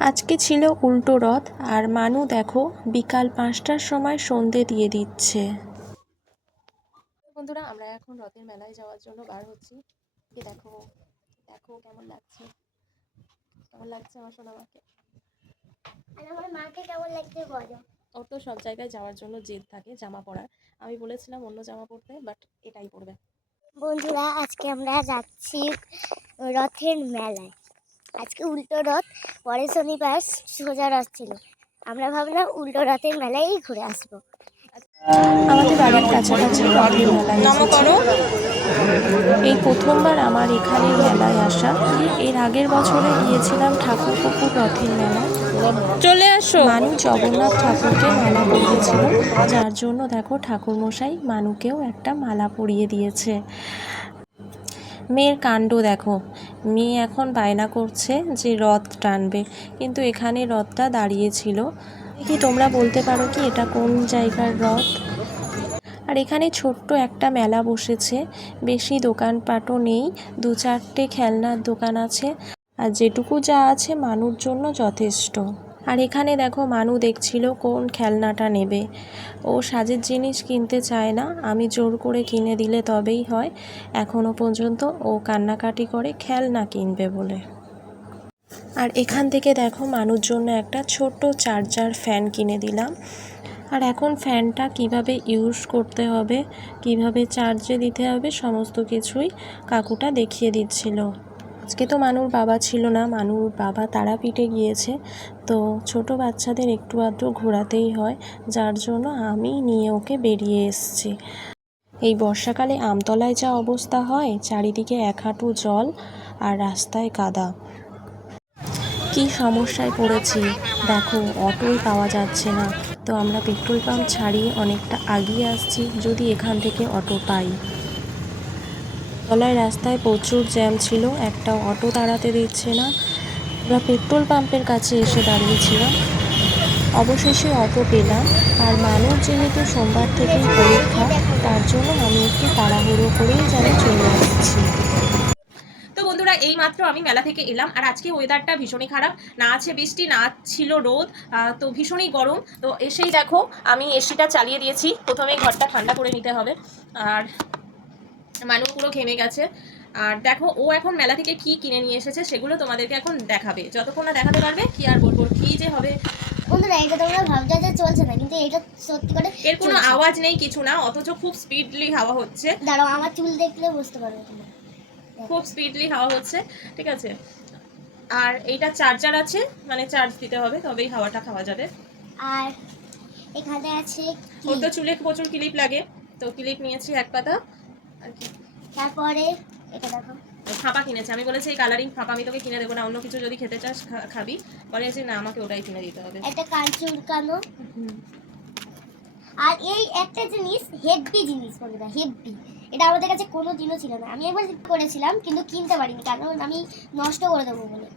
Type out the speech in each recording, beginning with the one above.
আজকে ছিল উল্টো রথ আর মানু দেখো বিকাল ৫টার সময় সন্ধে দিয়ে দিচ্ছে। বন্ধুরা আমরা এখন রথের মেলায় যাওয়ার জন্য বার হচ্ছি। দেখো দেখো কেমন লাগছে আমার সোনামাকে। আমার মাকে কেমন লাগছে বলো। ওর তো সব জায়গায় যাওয়ার জন্য জেদ থাকে জামা পরার। আমি বলেছিলাম অন্য জামা পরতে, বাট এটাই পরবে। বন্ধুরা আজকে আমরা যাচ্ছি রথের মেলায়। আজকে উল্টো রথ, পরের শনিবার সোজা রথ ছিল। আমরা ভাবলাম উল্টো রথের মেলায় ঘুরে আসবো। আমাদের বাড়ির কাছাকাছি রথের মেলায় এসেছি। এই প্রথমবার আমার এখানে মেলায় আসা। এর আগের বছরে গিয়েছিলাম ঠাকুরপুকুর রথের মেলায়। চলে আসো। মানু জগন্নাথ ঠাকুরকে মালা পরিয়েছিল, যার জন্য দেখো ঠাকুরমশাই মানুকেও একটা মালা পরিয়ে দিয়েছে। মেয়ের কাণ্ড দেখো, মেয়ে এখন বায়না করছে যে রথ টানবে, কিন্তু এখানে রথটা দাঁড়িয়েছিল। কি তোমরা বলতে পারো কি এটা কোন জায়গার রথ? আর এখানে ছোট্ট একটা মেলা বসেছে, বেশি দোকানপাটও নেই, ২-৪টে খেলনার দোকান আছে, আর যেটুকু যা আছে মানুর জন্য যথেষ্ট। আর এখানে দেখো মানু দেখছিল কোন খেলনাটা নেবে। ও সাজের জিনিস কিনতে চায় না, আমি জোর করে কিনে দিলে তবেই হয়। এখনও পর্যন্ত ও কান্নাকাটি করে খেলনা কিনবে বলে। আর এখান থেকে দেখো মানুর জন্য একটা ছোট্ট চার্জার ফ্যান কিনে দিলাম। আর এখন ফ্যানটা কিভাবে ইউজ করতে হবে, কিভাবে চার্জে দিতে হবে, সমস্ত কিছুই কাকুটা দেখিয়ে দিচ্ছিল। আজকে তো মানুর বাবা ছিল না, মানুর বাবা তারাপীঠে গিয়েছে, তো ছোট বাচ্চাদের একটু আধটু ঘোরাতেই হয়, যার জন্য আমি নিয়ে ওকে বেরিয়ে এসেছি। এই বর্ষাকালে আমতলায় যা অবস্থা হয়, চারিদিকে ১ হাঁটু জল আর রাস্তায় কাদা। কি সমস্যায় পড়েছি দেখো, অটোই পাওয়া যাচ্ছে না। তো আমরা পেট্রোল পাম্প ছাড়িয়ে অনেকটা আগিয়ে আসছি, যদি এখান থেকে অটো পাই। তলায় রাস্তায় প্রচুর জ্যাম ছিল, একটা অটো দাঁড়াতে দিচ্ছে না। আমরা পেট্রোল পাম্পের কাছে এসে দাঁড়িয়েছিলাম, অবশেষে অটো পেলাম। আর মানুষ যেহেতু সোমবার থেকেই পরীক্ষা, তার জন্য আমি একটু তাড়াহুড়ো করেই যেন চলে আসছি। তো বন্ধুরা এই মাত্র আমি মেলা থেকে এলাম, আর আজকে ওয়েদারটা ভীষণই খারাপ, না আছে বৃষ্টি না ছিল রোদ, তো ভীষণই গরম। তো এসেই দেখো আমি এসিটা চালিয়ে দিয়েছি, প্রথমেই ঘরটা ঠান্ডা করে নিতে হবে। আর মানু পুরো ঘেমে গেছে। আর দেখো ও এখন মেলা থেকে কি কিনে নিয়ে এসেছে সেগুলো তোমাদেরকে এখন দেখাবে, যতক্ষণ না দেখাতে পারবে কি আর বলবো, কি যে হবে। বন্ধুরা এটা তোমরা ভাবছো যে চলছে না, কিন্তু এটা সত্যি করে এর কোনো আওয়াজ নেই, কিছু না, অথচ খুব স্পিডলি হাওয়া হচ্ছে। দাঁড়াও, আমার চুল দেখলে বুঝতে পারবে তোমরা। খুব স্পিডলি হাওয়া হচ্ছে, ঠিক আছে। আর এইটা চার্জার আছে, মানে চার্জ দিতে হবে তবেই হাওয়াটা খাওয়া যাবে। আর এখানে আছে ও তো চুলে প্রচুর ক্লিপ লাগে, তো ক্লিপ নিয়েছি ১ পাতা। আর কি তারপরে এটা দেখো ফাঁপা কিনেছে, আমি বলেছি এই কালারিং ফাঁপা আমি তোকে কিনে দেবো না, অন্য কিছু যদি খেতে চাস খাবি, বলে যে না আমাকে ওটাই কিনে দিতে হবে। একটা কান চুলকানো। আর এই একটা জিনিস হেভি জিনিস বন্ধুরা, হেভি। এটা আমাদের কাছে কোনো দিনও ছিল না, আমি একবার করেছিলাম কিন্তু কিনতে পারিনি, কারণ আমি নষ্ট করে দেবো বলে।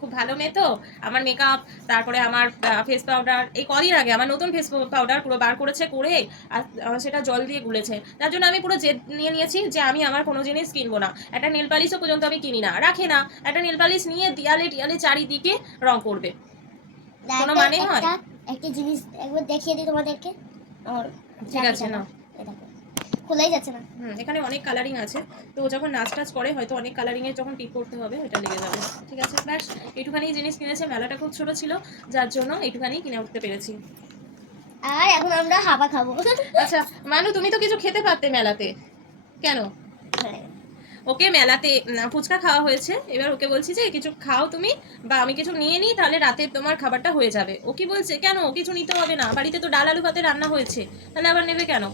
খুব ভালো মেয়ে তো, আমার মেকআপ, তারপরে আমার ফেস পাউডার, এই কদিন আগে আমার নতুন ফেস পাউডার পুরো বার করেছে করে, আর সেটা জল দিয়ে গুলেছে, তার জন্য আমি পুরো জেদ নিয়ে নিয়েছি যে আমি আমার কোনো জিনিস কিনবো না। একটা নেল পালিশও পর্যন্ত আমি কিনি না, রাখে না, একটা নেল পালিশ নিয়ে দেয়ালে টিয়ালে চারিদিকে রং করবে, কোনো মানে হয়? একটা জিনিস একবার দেখিয়ে দিই তোমাদেরকে। ঠিক আছে না, খোলাই যাচ্ছে না। এখানে অনেক কালারিং আছে, তো যখন নাচ টাচ করে হয়তো অনেক কালারিংয়ের যখন টিপ করতে হবে এটা লেগে যাবে, ঠিক আছে। ব্যাস এইটুখানি জিনিস কিনেছে, মেলাটা খুব ছোট ছিল যার জন্য এইটুখানি কিনে উঠতে পেরেছি। আর এখন আমরা হাবা খাবো। আচ্ছা মানু, তুমি তো কিছু খেতে পারতে মেলাতে, কেন? ওকে মেলাতে ফুচকা খাওয়া হয়েছে, এবার ওকে বলছি যে কিছু খাও তুমি, বা আমি কিছু নিয়ে নিই, তাহলে রাতে তোমার খাবারটা হয়ে যাবে। ও কি বলছে কেন কিছু নিতে হবে না, বাড়িতে তো ডাল আলু ভাতে রান্না হয়েছে, তাহলে আবার নেবে কেন?